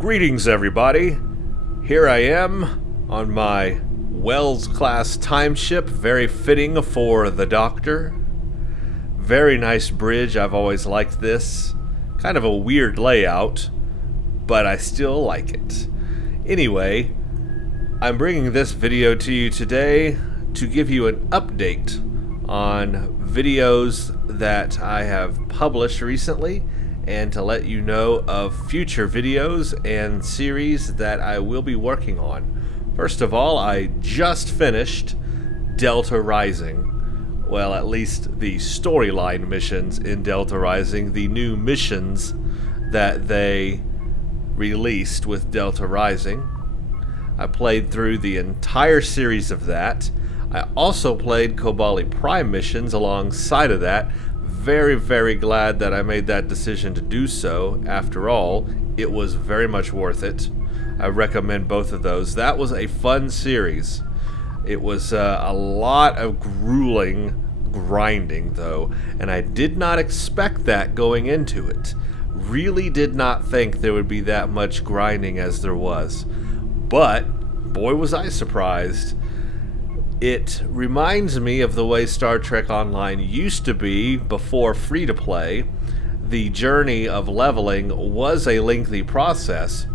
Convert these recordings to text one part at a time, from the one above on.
Greetings, everybody. Here I am on my Wells-class time ship, very fitting for the Doctor. Very nice bridge, I've always liked this. Kind of a weird layout, but I still like it. Anyway, I'm bringing this video to you today to give you an update on videos that I have published recently, and to let you know of future videos and series that I will be working on. First of all, I just finished Delta Rising. Well, at least the storyline missions in Delta Rising, the new missions that they released with Delta Rising. I played through the entire series of that. I also played Kobali Prime missions alongside of that. Very glad that I made that decision to do so. After all, it was very much worth it. I recommend both of those. That was a fun series. It was a lot of grueling grinding, though, and I did not expect that going into it. Really did not think there would be that much grinding as there was. But, boy was I surprised. It reminds me of the way Star Trek Online used to be before free-to-play. The journey of leveling was a lengthy process,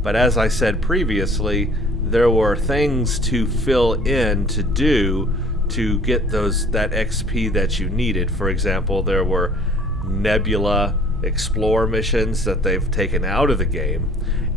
but as I said previously, there were things to fill in to do to get that XP that you needed. For example, there were Nebula Explorer missions that they've taken out of the game.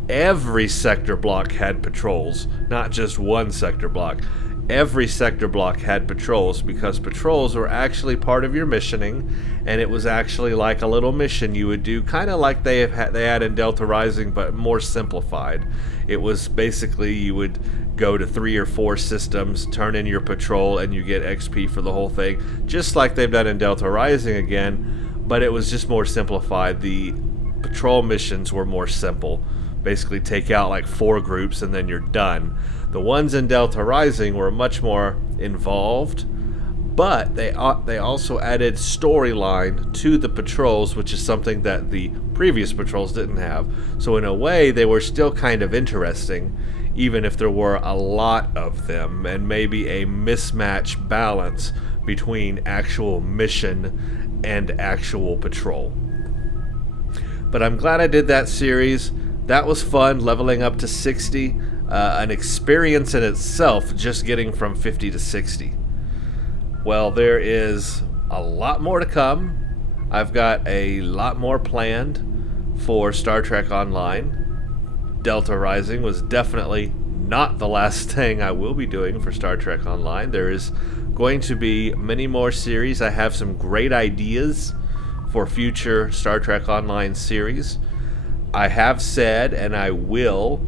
Every sector block had patrols, not just one sector block. Every sector block had patrols, because patrols were actually part of your missioning, and it was actually like a little mission you would do, kind of like they had in Delta Rising, but more simplified. It was basically you would go to 3 or 4 systems, turn in your patrol, and you get XP for the whole thing, just like they've done in Delta Rising again, but it was just more simplified. The patrol missions were more simple. Basically take out like 4 groups and then you're done. The ones in Delta Rising were much more involved, but they also added storyline to the patrols, which is something that the previous patrols didn't have. So in a way, they were still kind of interesting, even if there were a lot of them, and maybe a mismatch balance between actual mission and actual patrol. But I'm glad I did that series. That was fun, leveling up to 60. An experience in itself, just getting from 50 to 60. Well, there is a lot more to come. I've got a lot more planned for Star Trek Online. Delta Rising was definitely not the last thing I will be doing for Star Trek Online. There is going to be many more series. I have some great ideas for future Star Trek Online series. I have said, and I will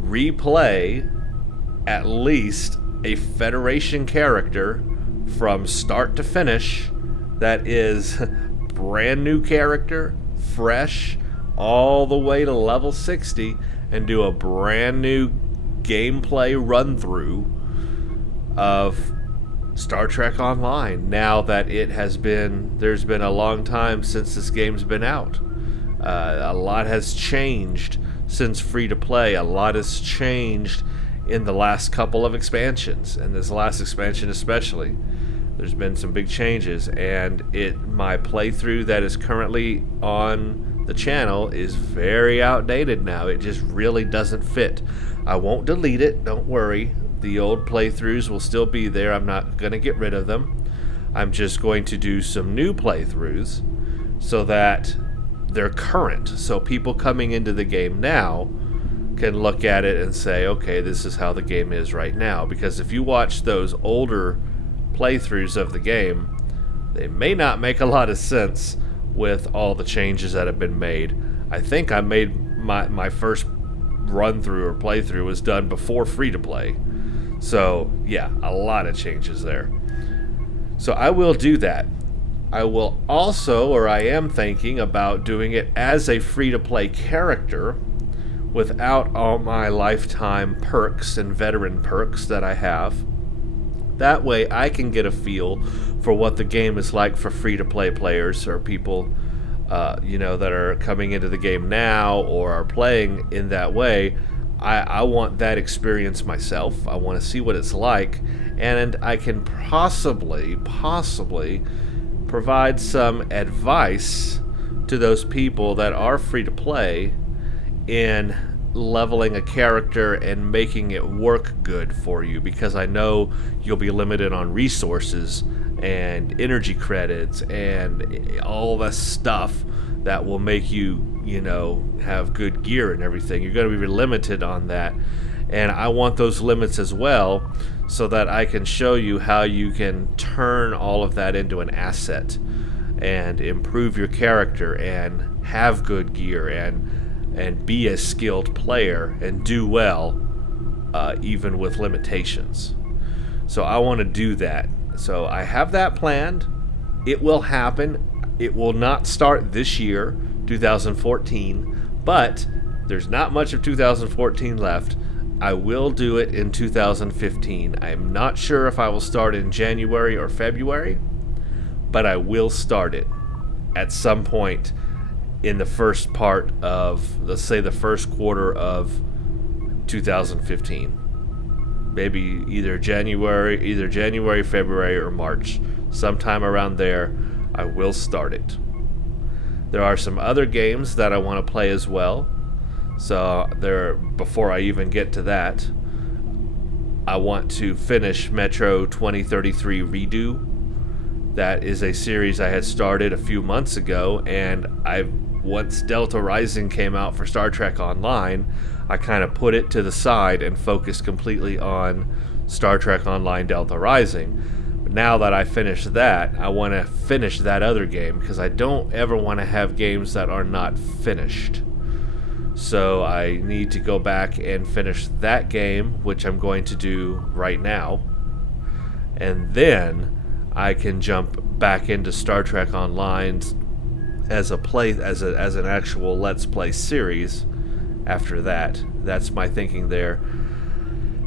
replay at least a Federation character from start to finish that is brand new character, fresh, all the way to level 60, and do a brand new gameplay run through of Star Trek Online, now that there's been a long time since this game's been out. A lot has changed since free-to-play. A lot has changed in the last couple of expansions, and this last expansion especially. There's been some big changes, and my playthrough that is currently on the channel is very outdated now. It just really doesn't fit. I won't delete it, don't worry. The old playthroughs will still be there. I'm not going to get rid of them. I'm just going to do some new playthroughs so that they're current, so people coming into the game now can look at it and say, okay, this is how the game is right now. Because if you watch those older playthroughs of the game, they may not make a lot of sense with all the changes that have been made. I think I made my first run through or playthrough was done before free to play. So yeah, a lot of changes there. So I will do that. I will also, or I am thinking about doing it as a free-to-play character without all my lifetime perks and veteran perks that I have. That way I can get a feel for what the game is like for free-to-play players or people you know, that are coming into the game now or are playing in that way. I want that experience myself. I want to see what it's like, and I can possibly provide some advice to those people that are free to play in leveling a character and making it work good for you, because I know you'll be limited on resources and energy credits and all the stuff that will make you, you know, have good gear and everything. You're going to be limited on that, and I want those limits as well, so that I can show you how you can turn all of that into an asset and improve your character and have good gear and be a skilled player and do well, even with limitations. So I want to do that. So I have that planned. It will happen. It will not start this year, 2014, but there's not much of 2014 left. I will do it in 2015. I'm not sure if I will start in January or February, but I will start it at some point in the first part of, let's say, the first quarter of 2015. Maybe either January, February, or March. Sometime around there, I will start it. There are some other games that I want to play as well. So before I even get to that, I want to finish Metro 2033 Redo. That is a series I had started a few months ago, and once Delta Rising came out for Star Trek Online, I kind of put it to the side and focused completely on Star Trek Online Delta Rising. But now that I finished that, I want to finish that other game, because I don't ever want to have games that are not finished. So I need to go back and finish that game, which I'm going to do right now. And then I can jump back into Star Trek Online as an actual Let's Play series after that. That's my thinking there.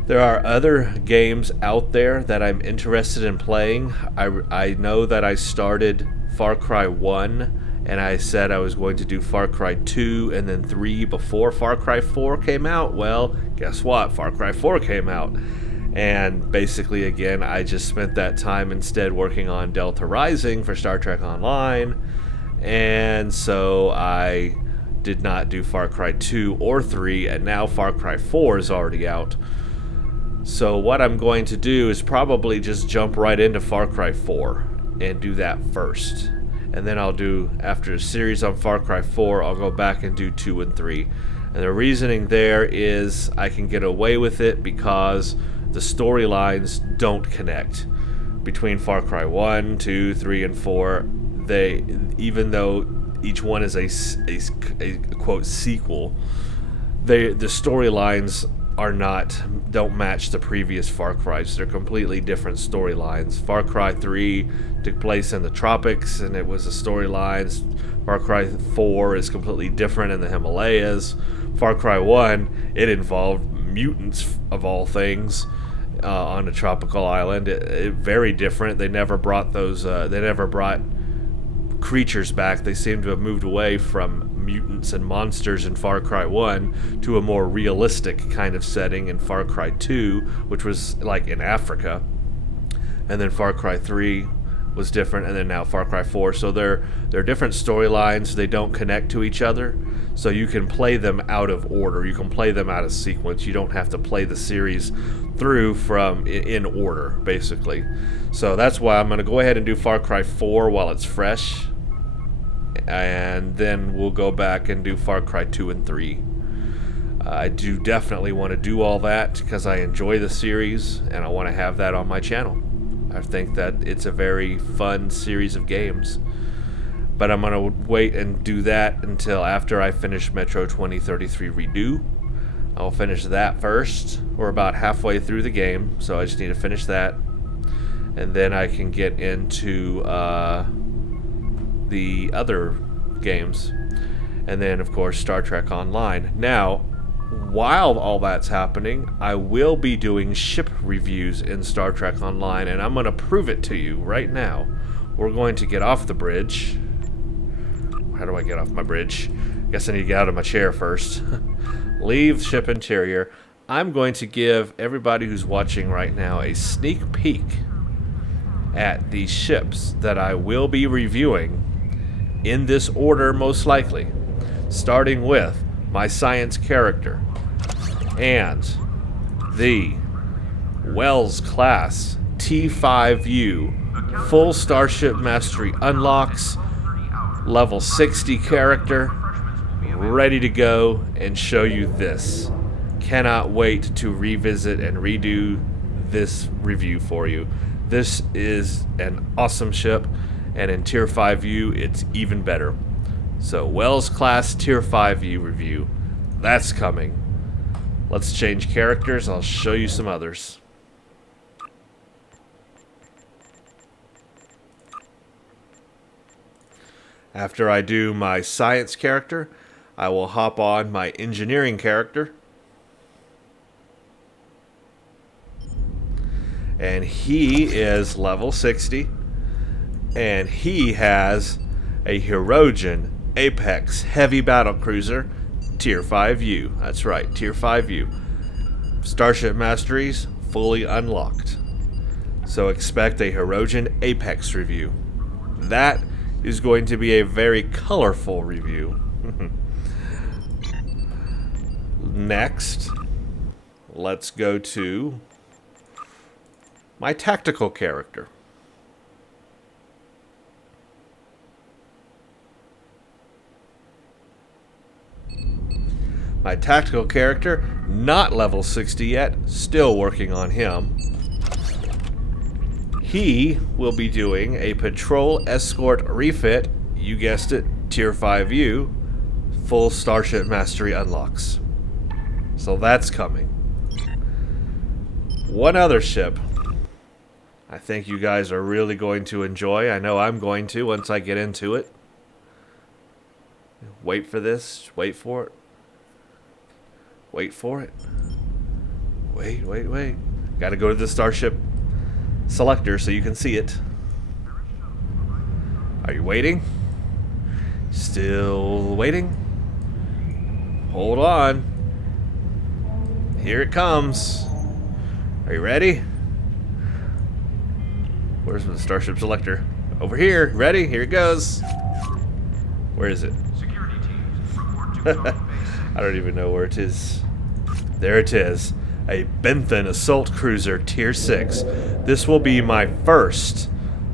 There are other games out there that I'm interested in playing. I know that I started Far Cry 1, and I said I was going to do Far Cry 2 and then 3 before Far Cry 4 came out. Well, guess what? Far Cry 4 came out. And basically, again, I just spent that time instead working on Delta Rising for Star Trek Online. And so I did not do Far Cry 2 or 3, and now Far Cry 4 is already out. So what I'm going to do is probably just jump right into Far Cry 4 and do that first. And then I'll do, after a series on Far Cry 4, I'll go back and do 2 and 3. And the reasoning there is I can get away with it because the storylines don't connect between Far Cry 1, 2, 3, and 4. They, even though each one is a quote sequel, the storylines don't match the previous Far Cry's. They're completely different storylines. Far Cry 3 took place in the tropics, and it was a storyline. Far Cry 4 is completely different in the Himalayas. Far Cry 1, it involved mutants of all things on a tropical island. It very different. They never brought those. They never brought creatures back. They seem to have moved away from mutants and monsters in Far Cry 1 to a more realistic kind of setting in Far Cry 2, which was like in Africa. And then Far Cry 3 was different, and then now Far Cry 4. So they're different storylines. They don't connect to each other. So you can play them out of order. You can play them out of sequence. You don't have to play the series through from in order, basically. So that's why I'm going to go ahead and do Far Cry 4 while it's fresh. And then we'll go back and do Far Cry 2 and 3. I do definitely want to do all that because I enjoy the series and I want to have that on my channel. I think that it's a very fun series of games. But I'm going to wait and do that until after I finish Metro 2033 Redo. I'll finish that first. We're about halfway through the game, so I just need to finish that. And then I can get into the other games. And then, of course, Star Trek Online. Now, while all that's happening, I will be doing ship reviews in Star Trek Online, and I'm going to prove it to you right now. We're going to get off the bridge. how do I get off my bridge? Guess I need to get out of my chair first. Leave ship interior. I'm going to give everybody who's watching right now a sneak peek at the ships that I will be reviewing in this order most likely, starting with my science character and the Wells class T5U full Starship Mastery unlocks, level 60 character, ready to go and show you this. Cannot wait to revisit and redo this review for you. This is an awesome ship, and in Tier 5U it's even better. So Wells class Tier 5U review, that's coming. Let's change characters. I'll show you some others. After I do my science character, I will hop on my engineering character. And he is level 60. And he has a Hirogen Apex Heavy Battle Cruiser Tier 5U. That's right, Tier 5U. Starship Masteries fully unlocked. So expect a Hirogen Apex review. That is going to be a very colorful review. Next, let's go to my tactical character. My tactical character, not level 60 yet, still working on him. He will be doing a patrol escort refit, you guessed it, Tier 5U, full Starship Mastery unlocks. So that's coming. One other ship I think you guys are really going to enjoy. I know I'm going to once I get into it. Wait for this. Wait for it. Wait for it. Wait, wait, wait. Gotta go to the Starship selector so you can see it. Are you waiting? Still waiting? Hold on. Here it comes. Are you ready? Where's the Starship selector? Over here. Ready? Here it goes. Where is it? I don't even know where it is. There it is. A Benthan Assault Cruiser Tier 6. This will be my first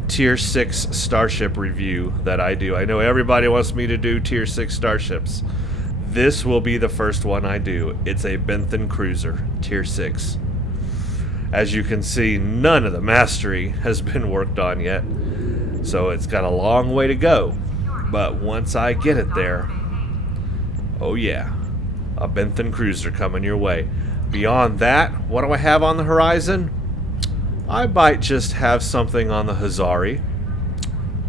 Tier 6 Starship review that I do. I know everybody wants me to do Tier 6 Starships. This will be the first one I do. It's a Benthan Cruiser Tier 6. As you can see, none of the mastery has been worked on yet, so it's got a long way to go. But once I get it there, oh yeah, a Benthan Cruiser coming your way. Beyond that, what do I have on the horizon? I might just have something on the Hazari.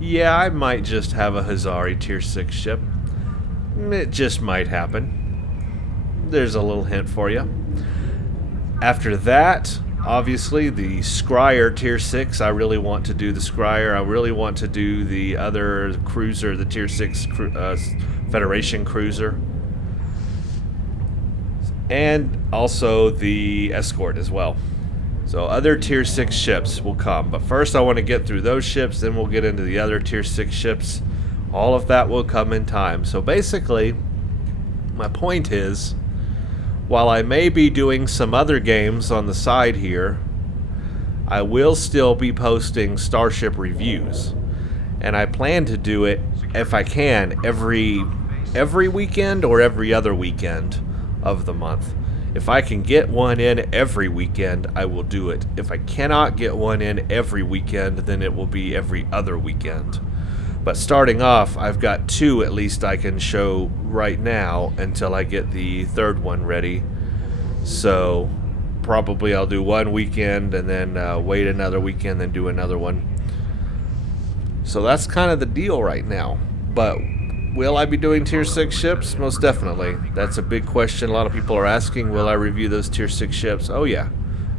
Yeah, I might just have a Hazari Tier 6 ship. It just might happen. There's a little hint for you. After that, obviously, the Scryer Tier 6. I really want to do the Scryer. I really want to do the other cruiser, the Tier 6 Federation cruiser. And also the Escort as well. So other Tier 6 ships will come. But first I want to get through those ships, then we'll get into the other Tier 6 ships. All of that will come in time. So basically, my point is, while I may be doing some other games on the side here, I will still be posting Starship reviews. And I plan to do it, if I can, every weekend or every other weekend of the month. If I can get one in every weekend, I will do it. If I cannot get one in every weekend, then it will be every other weekend. But starting off, I've got two at least I can show right now until I get the third one ready. So probably I'll do one weekend and then wait another weekend, then do another one. So that's kind of the deal right now. But will I be doing Tier 6 ships? Most definitely. That's a big question a lot of people are asking. Will I review those Tier 6 ships? Oh yeah,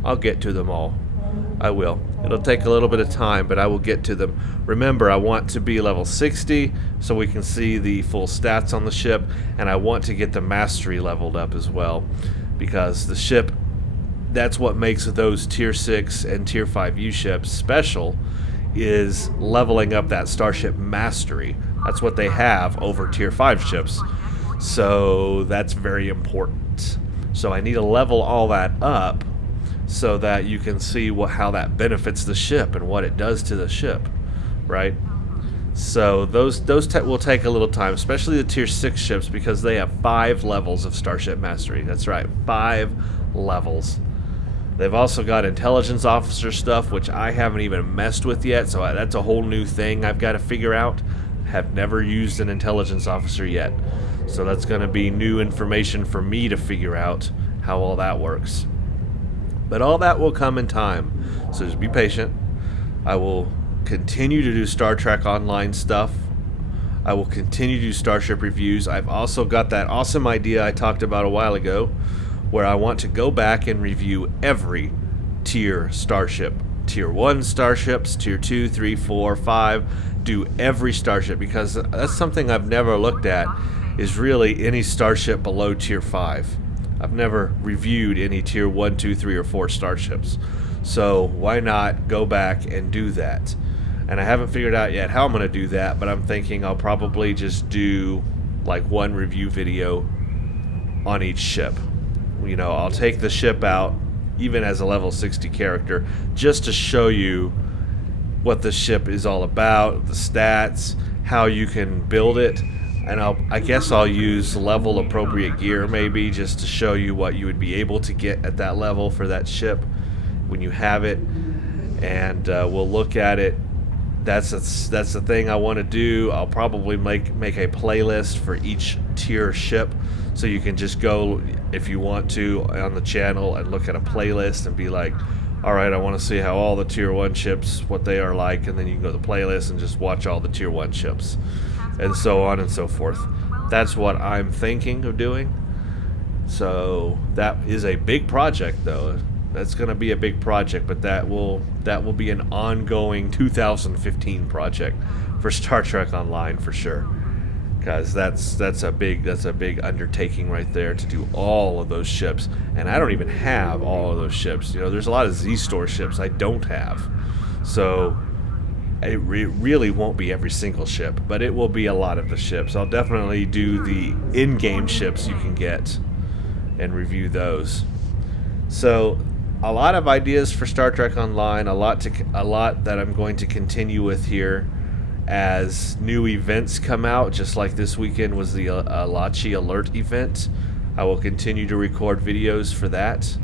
I'll get to them all. I will. It'll take a little bit of time, but I will get to them. Remember, I want to be level 60 so we can see the full stats on the ship, and I want to get the mastery leveled up as well, because the ship, that's what makes those tier 6 and tier 5 U ships special, is leveling up that Starship mastery. That's what they have over tier 5 ships. So that's very important. So I need to level all that up so that you can see how that benefits the ship and what it does to the ship, right? So those will take a little time, especially the tier 6 ships, because they have 5 levels of Starship mastery. That's right, 5 levels. They've also got intelligence officer stuff, which I haven't even messed with yet, so that's a whole new thing I've got to figure out. Have never used an intelligence officer yet, so that's going to be new information for me to figure out how all that works. But all that will come in time, so just be patient. I will continue to do Star Trek Online stuff. I will continue to do Starship reviews. I've also got that awesome idea I talked about a while ago, where I want to go back and review every tier Starship. Tier 1 Starships, Tier 2, 3, 4, 5, do every Starship, because that's something I've never looked at, is really any Starship below Tier 5. I've never reviewed any Tier 1, 2, 3, or 4 Starships. So why not go back and do that? And I haven't figured out yet how I'm going to do that, but I'm thinking I'll probably just do like one review video on each ship. You know, I'll take the ship out, even as a level 60 character, just to show you what the ship is all about, the stats, how you can build it, and I guess I'll use level appropriate gear maybe, just to show you what you would be able to get at that level for that ship when you have it, and we'll look at it. That's the thing I want to do. I'll probably make a playlist for each tier ship, so you can just go, if you want to, on the channel and look at a playlist and be like, alright, I want to see how all the tier 1 ships, what they are like, and then you can go to the playlist and just watch all the tier 1 ships, and so on and so forth. That's what I'm thinking of doing. So that is a big project, though. That's going to be a big project, but that will be an ongoing 2015 project for Star Trek Online for sure. Because that's a big undertaking right there, to do all of those ships, and I don't even have all of those ships. You know, there's a lot of Z-Store ships I don't have, so it really won't be every single ship, but it will be a lot of the ships. I'll definitely do the in-game ships you can get and review those. So a lot of ideas for Star Trek Online, a lot that I'm going to continue with here as new events come out, just like this weekend was the Alachi Alert event. I will continue to record videos for that.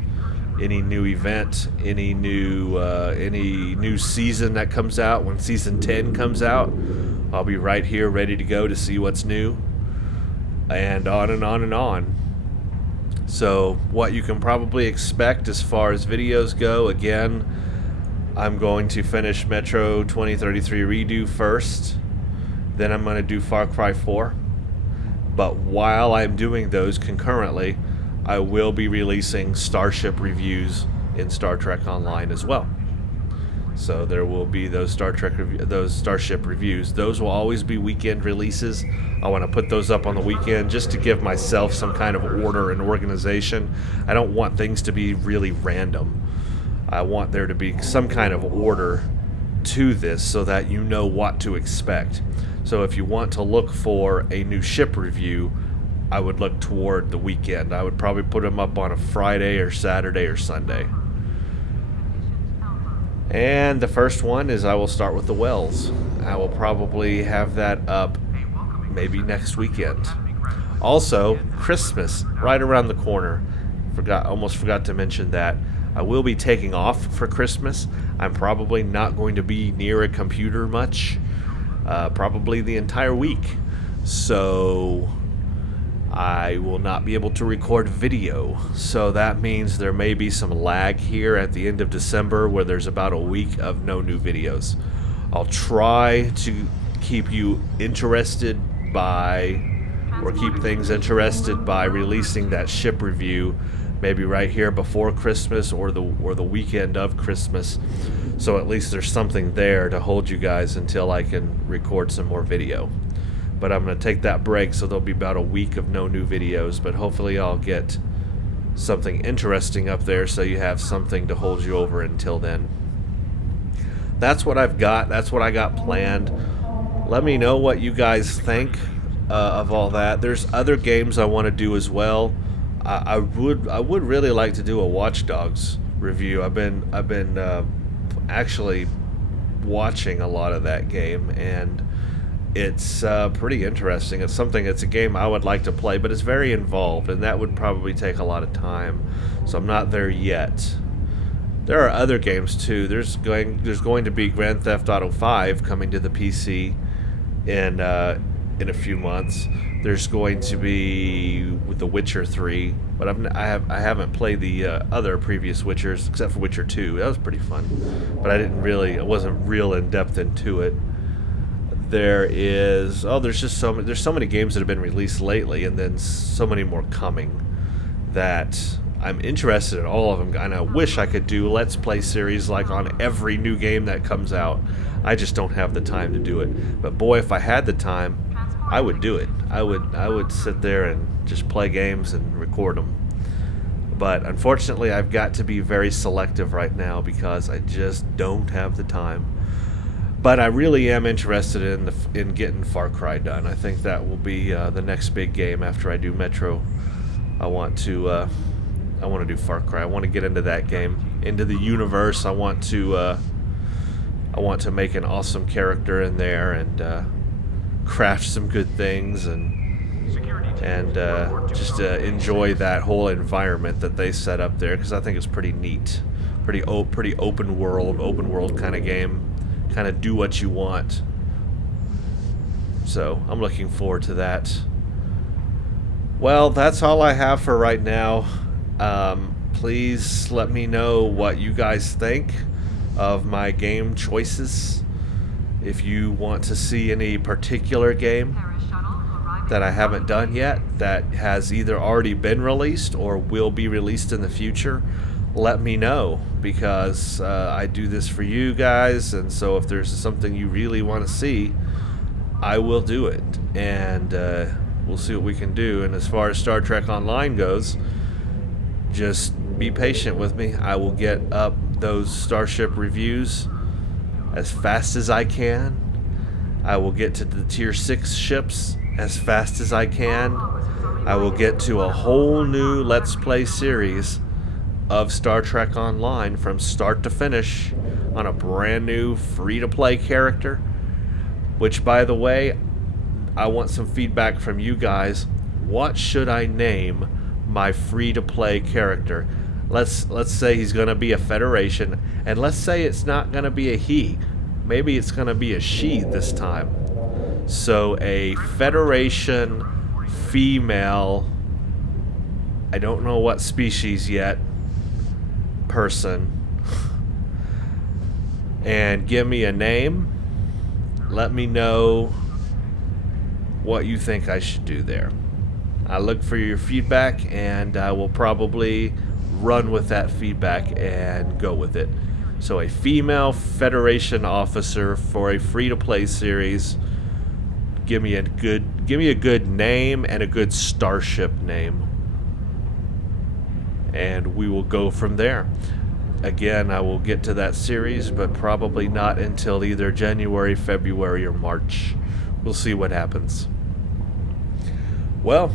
Any new event, any new season that comes out, when season 10 comes out, I'll be right here ready to go to see what's new, and on and on and on. So what you can probably expect as far as videos go, again, I'm going to finish Metro 2033 Redo first, then I'm going to do Far Cry 4, but while I'm doing those concurrently, I will be releasing Starship reviews in Star Trek Online as well. So there will be those Starship reviews. Those will always be weekend releases. I want to put those up on the weekend just to give myself some kind of order and organization. I don't want things to be really random. I want there to be some kind of order to this so that you know what to expect. So if you want to look for a new ship review, I would look toward the weekend. I would probably put them up on a Friday or Saturday or Sunday. And the first one is, I will start with the Wells. I will probably have that up maybe next weekend. Also, Christmas right around the corner. Almost forgot to mention that. I will be taking off for Christmas. I'm probably not going to be near a computer much, probably the entire week. So I will not be able to record video. So that means there may be some lag here at the end of December, where there's about a week of no new videos. I'll try to keep you interested keep things interested by releasing that ship review maybe right here before Christmas or the weekend of Christmas. So at least there's something there to hold you guys until I can record some more video. But I'm going to take that break, so there'll be about a week of no new videos, but hopefully I'll get something interesting up there so you have something to hold you over until then. That's what I've got. That's what I got planned. Let me know what you guys think of all that. There's other games I want to do as well. I would really like to do a Watch Dogs review. I've been actually watching a lot of that game, and it's pretty interesting. It's a game I would like to play, but it's very involved, and that would probably take a lot of time. So I'm not there yet. There are other games too. There's going to be Grand Theft Auto 5 coming to the PC in a few months. There's going to be The Witcher 3, but I haven't played the other previous Witchers except for Witcher 2. That was pretty fun, but I wasn't real in depth into it. There's so many games that have been released lately, and then so many more coming that I'm interested in all of them, and I wish I could do Let's Play series like on every new game that comes out. I just don't have the time to do it. But boy, if I had the time, I would do it. I would sit there and just play games and record them. But unfortunately, I've got to be very selective right now because I just don't have the time. But I really am interested in getting Far Cry done. I think that will be the next big game after I do Metro. I want to do Far Cry. I want to get into that game, into the universe. I want to make an awesome character in there and craft some good things and just enjoy that whole environment that they set up there, because I think it's pretty neat, pretty open world kind of game. Kind of do what you want. So I'm looking forward to that. Well, that's all I have for right now. Please let me know what you guys think of my game choices. If you want to see any particular game that I haven't done yet that has either already been released or will be released in the future, let me know, because I do this for you guys, and so if there's something you really want to see, I will do it, and we'll see what we can do. And as far as Star Trek Online goes, just be patient with me. I will get up those Starship reviews as fast as I can. I will get to the Tier 6 ships as fast as I can. I will get to a whole new Let's Play series of Star Trek Online from start to finish on a brand new free-to-play character, which, by the way, I want some feedback from you guys. What should I name my free-to-play character? Let's say he's going to be a Federation, and let's say it's not going to be a he. Maybe it's going to be a she this time. So a Federation female, I don't know what species yet, person, and give me a name. Let me know what you think I should do there. I look for your feedback, and I will probably run with that feedback and go with it. So a female Federation officer for a free-to-play series. Give me a good name and a good Starship name, and we will go from there. Again, I will get to that series, but probably not until either January, February, or March. We'll see what happens. Well,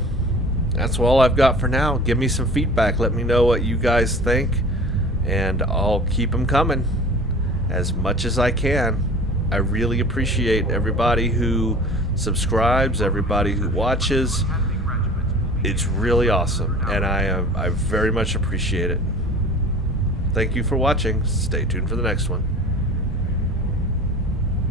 that's all I've got for now. Give me some feedback. Let me know what you guys think, and I'll keep them coming as much as I can. I really appreciate everybody who subscribes, everybody who watches. It's really awesome, and I very much appreciate it. Thank you for watching. Stay tuned for the next one.